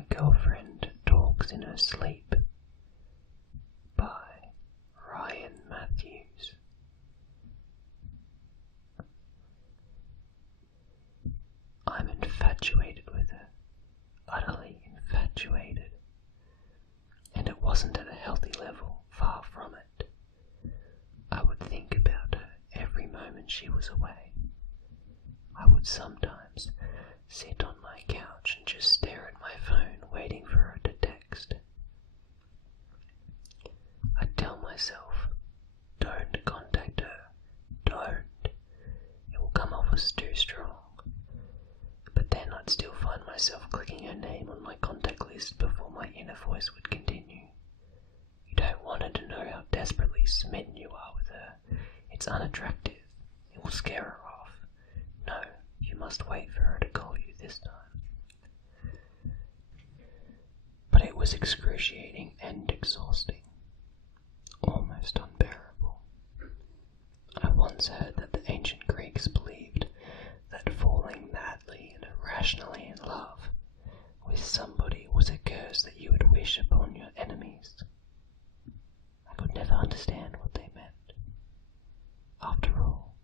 My Girlfriend Talks in Her Sleep by Ryan Matthews. I'm infatuated with her, utterly infatuated, and it wasn't at a healthy level, far from it. I would think about her every moment she was away. I would sometimes sit on my couch and just stare at my phone waiting for her to text. I'd tell myself, don't contact her, don't, it will come off as too strong. But then I'd still find myself clicking her name on my contact list before my inner voice would continue. You don't want her to know how desperately smitten you are with her. It's unattractive. It will scare her off. No, you must wait for her to call you this time. But it was excruciating and exhausting. Almost unbearable. I once heard that the ancient Greeks believed that falling madly and irrationally in love with somebody was a curse that you would wish upon your enemies. I could never understand what they meant. After all,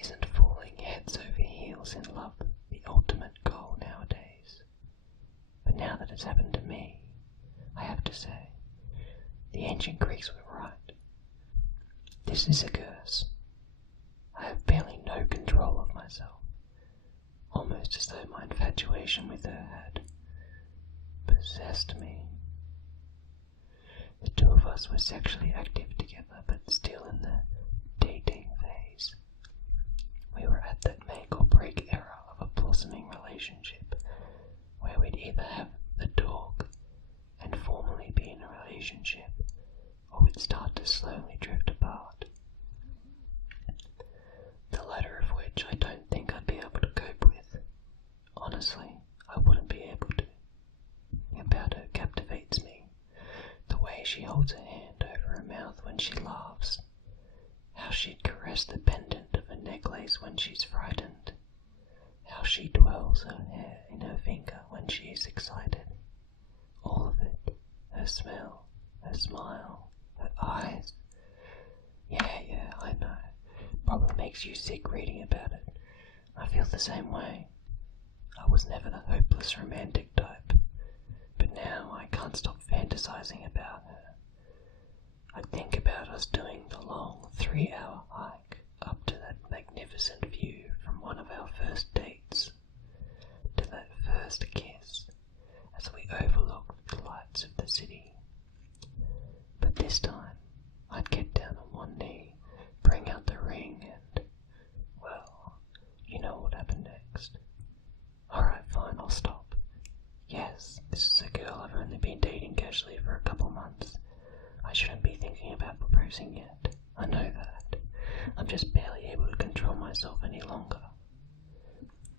isn't falling heads over heels in love the ultimate goal nowadays? But now that it's happened to me, I have to say, the ancient Greeks were right. This is a curse. I have barely no control of myself, almost as though my infatuation with her had possessed me. The two of us were sexually active together, but still in the dating phase. We were at that make or break era of a blossoming relationship, where we'd either have the dog and formally be in a relationship, or we'd start to slowly drift apart. The latter of which I don't think I'd be able to cope with. Honestly, I wouldn't be able to. About her captivates me. The way she holds her hand over her mouth when she laughs. How she'd caress the pendant of a necklace when she's frightened. How she twirls her hair in her finger when she is excited. All of it. Her smell, her smile, her eyes. Yeah, I know. Probably makes you sick reading about it. I feel the same way. I was never the hopeless romantic type, but now I can't stop fantasizing about her. I think about us doing the long 3-hour hike up to that magnificent view from one of our first dates, to that first kiss as we overlooked the lights of the city. But this time, I'd get down on one knee, bring out the ring, and, well, you know what happened next. Alright, fine, I'll stop. Yes, this is a girl I've only been dating casually for a couple months. I shouldn't be thinking about proposing yet. I know that. I'm just barely able to control myself any longer.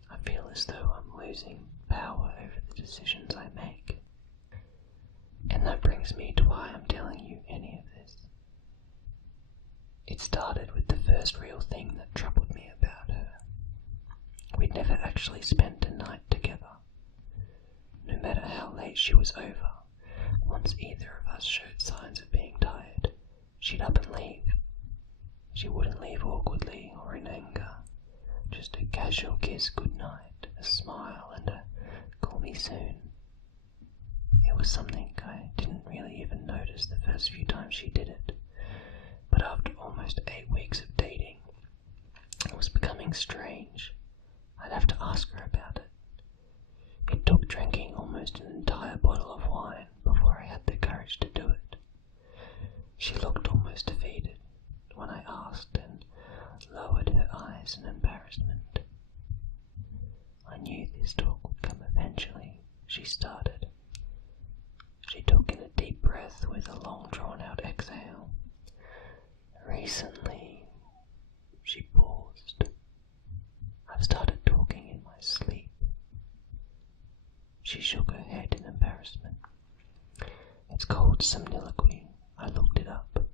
I feel as though I'm losing power over the decisions I make. And that brings me to why I'm telling you any of this. It started with the first real thing that troubled me about her. We'd never actually spent a night together. No matter how late she was over, once either of us showed signs of being tired, she'd up and leave. She wouldn't leave awkwardly or in anger. Just a casual kiss goodnight, a smile, and a call me soon. It was something I didn't really even notice the first few times she did it. But after almost 8 weeks of dating, it was becoming strange. I'd have to ask her about it. It took drinking almost an entire bottle of wine before I had the courage to do it. She looked almost defeated when I asked and lowered her eyes in embarrassment. I knew this talk would come eventually. She started. She took in a deep breath with a long drawn-out exhale. Recently, she paused. I've started talking in my sleep. She shook her head in embarrassment. It's called somniloquy. I looked it up.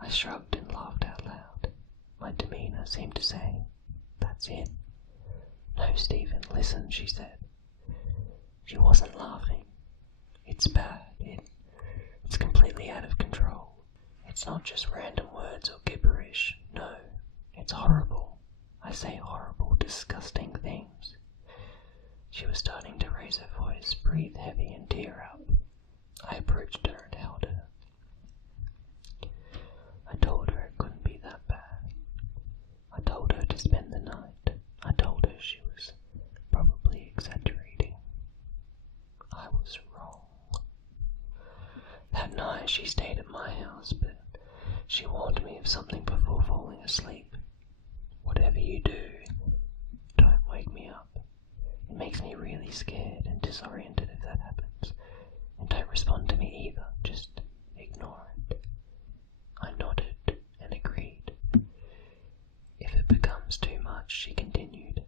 I shrugged and laughed out loud. My demeanour seemed to say, "That's it." "No, Stephen, listen," she said. She wasn't laughing. It's bad. It's completely out of control. It's not just random words or gibberish. No, it's horrible. I say horrible, disgusting things. She was starting to raise her voice, breathe heavy and tear up. I approached her and held her. I told her it couldn't be that bad. I told her to spend the night. I told her she was probably exaggerating. I was wrong. That night she stayed at my house, but she warned me of something before falling asleep. Whatever you do, don't wake me up. It makes me really scared and disoriented if that happens. And don't respond to me either, just ignore it. I nodded and agreed. If it becomes too much, she continued,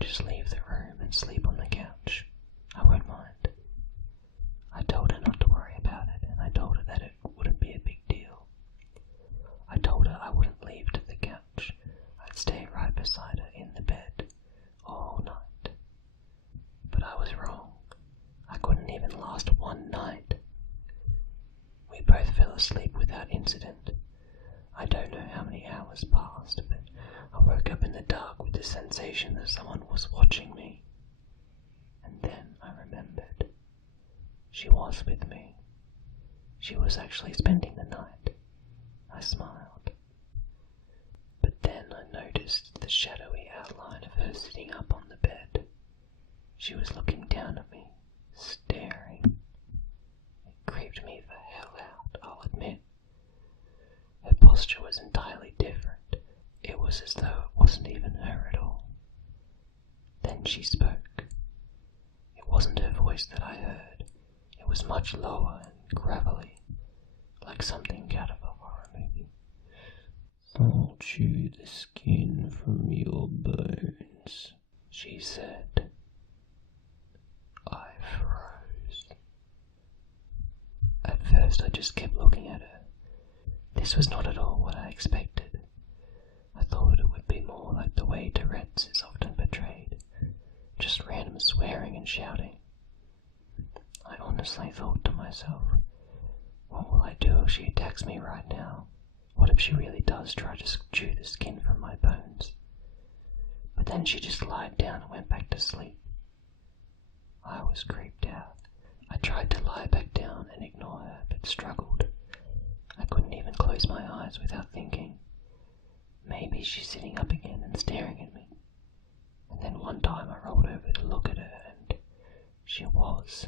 just leave the room and sleep on the couch. I won't mind. I told her not to worry about it, and I told her that it wouldn't be a big deal. I told her I wouldn't leave to the couch. I'd stay right beside her in the bed all night. But I was wrong. I couldn't even last one night. We both fell asleep without incident. I don't know how many hours passed, but I woke up in the dark with the sensation that someone was watching me. And then I remembered. She was with me. She was actually spending the night. I smiled. But then I noticed the shadowy outline of her sitting up on the bed. She was looking down at me, staring. It creeped me the hell out, I'll admit. Her posture was entirely different. It was as though it wasn't even her at all. Then she spoke. It wasn't her voice that I heard. It was much lower and gravelly, like something out of a horror movie. I'll chew the skin from your bones, she said. I froze. At first I just kept looking at her. This was not at all what I expected. I thought it would be more like the way Tourette's is often portrayed, just random swearing and shouting. I honestly thought to myself, what will I do if she attacks me right now? What if she really does try to chew the skin from my bones? But then she just lied down and went back to sleep. I was creeped out. I tried to lie back down and ignore her, but struggled. I couldn't even close my eyes without thinking, maybe she's sitting up again and staring at me. And then one time I rolled over to look at her, and she was.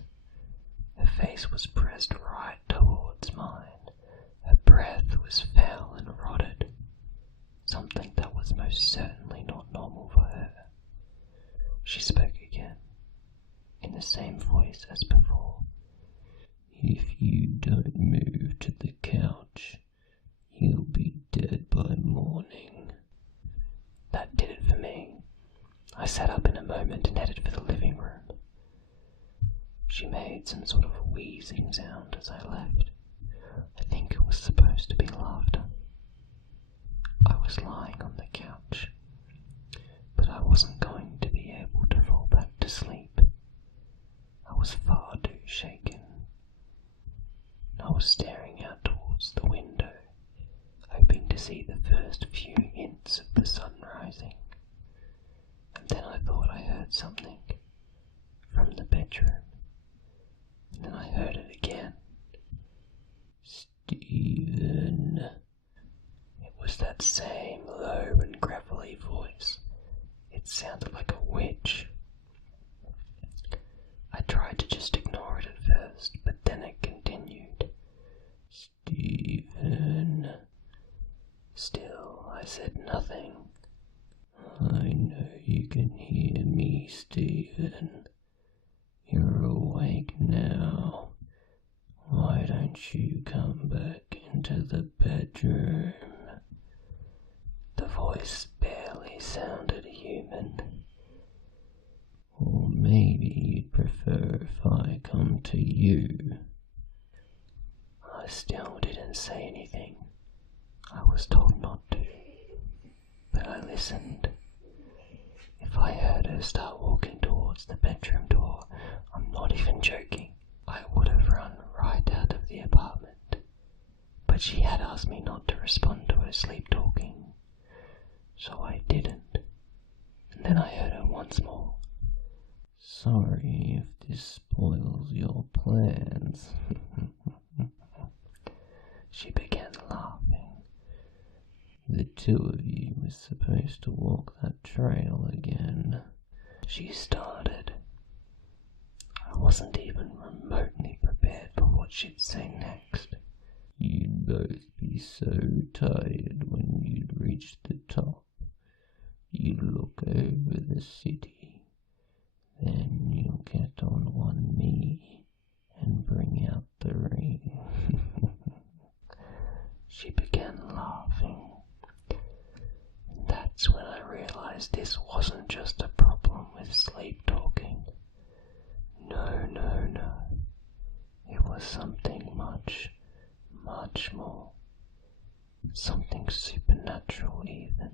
Her face was pressed right towards mine. Her breath was foul and rotted. Something that was most certainly not normal for her. She spoke again, in the same voice as before. If you don't move to the couch, you'll be dead by morning. That did it for me. I sat up in a moment and headed for the living room. She made some sort of wheezing sound as I left. I think it was supposed to be laughter. I was lying on the couch, but I wasn't going to be able to fall back to sleep. I was far too shaken. I was staring out towards the window, hoping to see the first few hints of the sun rising. And then I thought I heard something from the bedroom. And then I heard it again. Stephen. It was that same low and gravelly voice. It sounded like a witch. I tried to just ignore it at first, but then it continued. Stephen. Still, I said nothing. I know you can hear me, Stephen. You're awake now. Why don't you come back into the bedroom? The voice barely sounded human. Or maybe you'd prefer if I come to you. I still didn't say anything. I was told not to. But I listened. If I heard her start walking towards towards the bedroom door. I'm not even joking. I would have run right out of the apartment. But she had asked me not to respond to her sleep talking, so I didn't. And then I heard her once more. Sorry if this spoils your plans. She began laughing. The two of you were supposed to walk that trail again. She started. I wasn't even remotely prepared for what she'd say next. You'd both be so tired when you'd reach the top. You'd look over the city. Then you'll get on one knee and bring out the ring. She began laughing. That's when I realized this wasn't just a problem with sleep talking. No, no, no. It was something much, much more. Something supernatural even.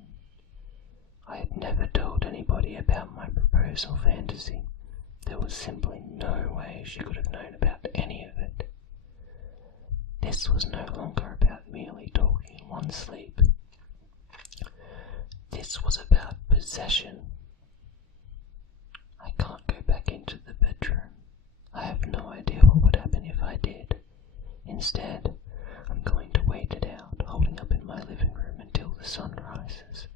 I had never told anybody about my proposal fantasy. There was simply no way she could have known about any of it. This was no longer about merely talking in one sleep. This was about possession. I can't go back into the bedroom. I have no idea what would happen if I did. Instead, I'm going to wait it out, holding up in my living room until the sun rises.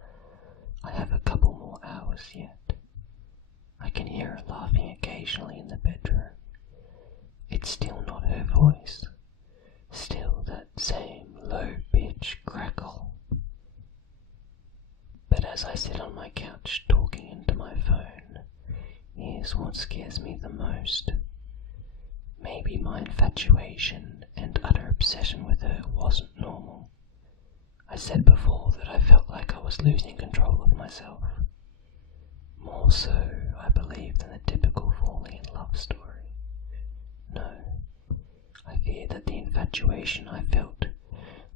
I have a couple more hours yet. I can hear her laughing occasionally in the bedroom. It's still not her voice. Still that same low-pitched crackle. But as I sit on my couch talking into my phone, here's what scares me the most. Maybe my infatuation and utter obsession with her wasn't normal. I said before that I felt like I was losing control of myself. More so, I believe, than the typical falling in love story. No, I fear that the infatuation I felt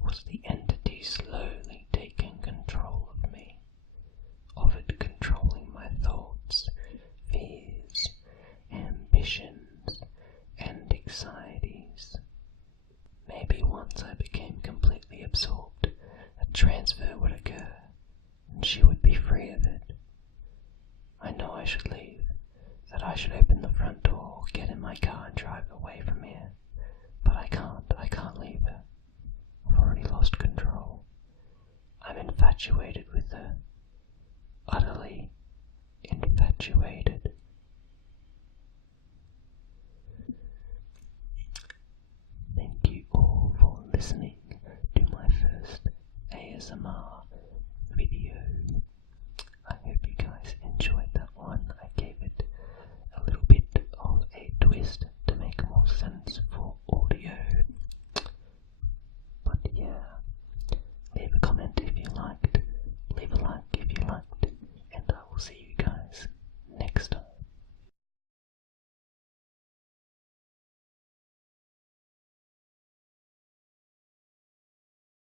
was the entity slowly taking control of me, of it controlling my thoughts, fears, ambitions, and anxieties. Maybe once I became completely absorbed, a transfer would occur, and she would be free of it. I know I should leave, that I should open the front door, get in my car and drive away from here, but I can't leave her. I've already lost control. I'm infatuated with her, utterly infatuated.